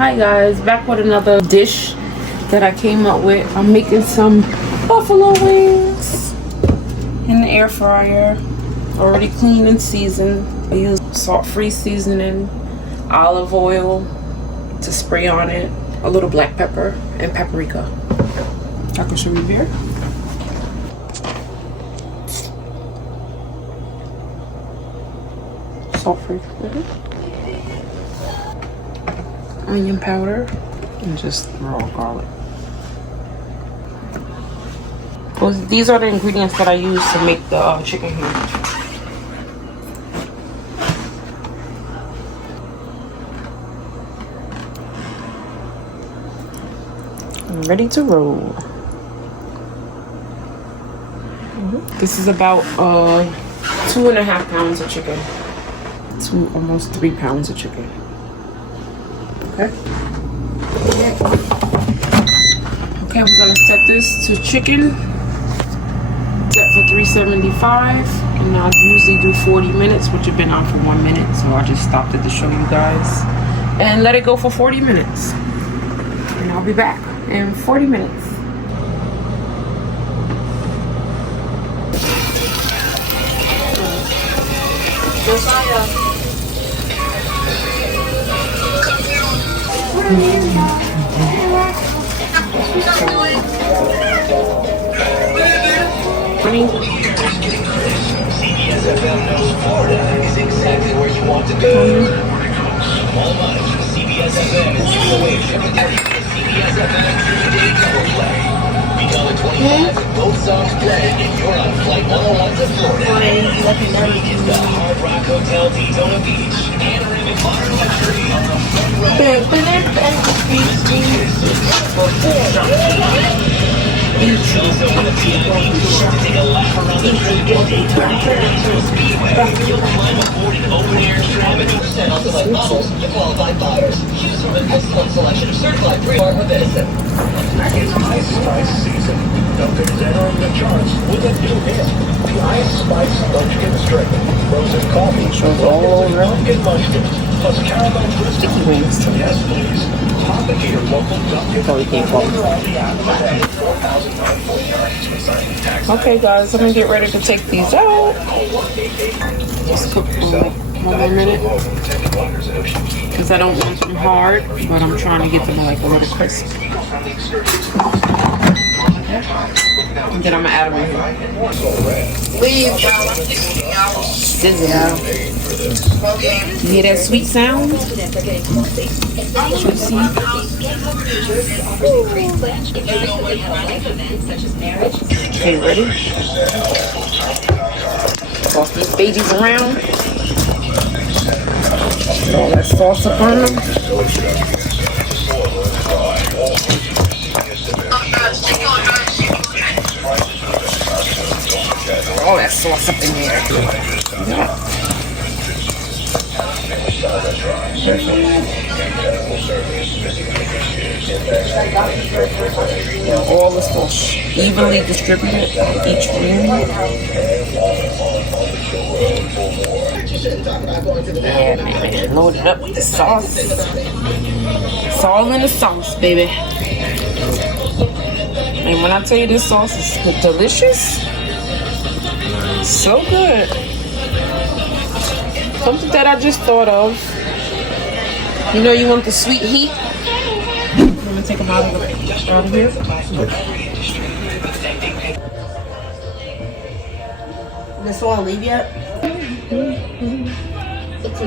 Hi guys, back with another dish that I came up with. I'm making some buffalo wings in the air fryer, already clean and seasoned. I use salt-free seasoning, olive oil to spray on it, a little black pepper, and paprika. I can show you here. Salt-free. Onion powder and just raw garlic. These are the ingredients that I use to make the chicken here. I'm ready to roll. This is about 2.5 pounds of chicken. Almost 3 pounds of chicken. Okay, we're gonna set this to chicken, set for 375, and I usually do 40 minutes, which have been on for 1 minute, so I just stopped it to show you guys, and let it go for 40 minutes, and I'll be back in 40 minutes. Josiah. CBSFM knows Florida is exactly where you want to go. Small money, CBSFM is giving away shipping to CBSFM 3-day double play. $3.25 both songs play if you're on Flight 101 to Florida. It's the Hard Rock Hotel Daytona Beach. Panoramic modern luxury on the front row. It's also in the VIP tour to take a lap around the 3-day Daytona International Speedway. You'll climb aboard an open-air tram and % on select models to qualified buyers. Choose from an excellent selection of certified pre-art of medicine. It's Ice Spice season. Dunkin's entering the charts with a new hit. The Ice Spice Munchkin Straight. Frozen coffee. Shows all over. Dunkin' Munchkin. Plus caramel twisted wings. Yes, please. Pop into your local Dunkin'. Okay guys, I'm gonna get ready to take these out. Just cook for like 1 more minute. Because I don't want them hard, but I'm trying to get them like a little crisp. And then I'm gonna add them in here. Sizzle. You hear that sweet sound? Juicy. Okay, ready? Toss these babies around. Put all that sauce up on them. All that sauce up in there. Yeah. All the sauce evenly distributed each wing. And load it up with the sauce. It's all in the sauce, baby. And when I tell you this sauce is delicious, so good. Something that I just thought of. You know you want the sweet heat? I'm gonna take them out of here. This one leave yet? It's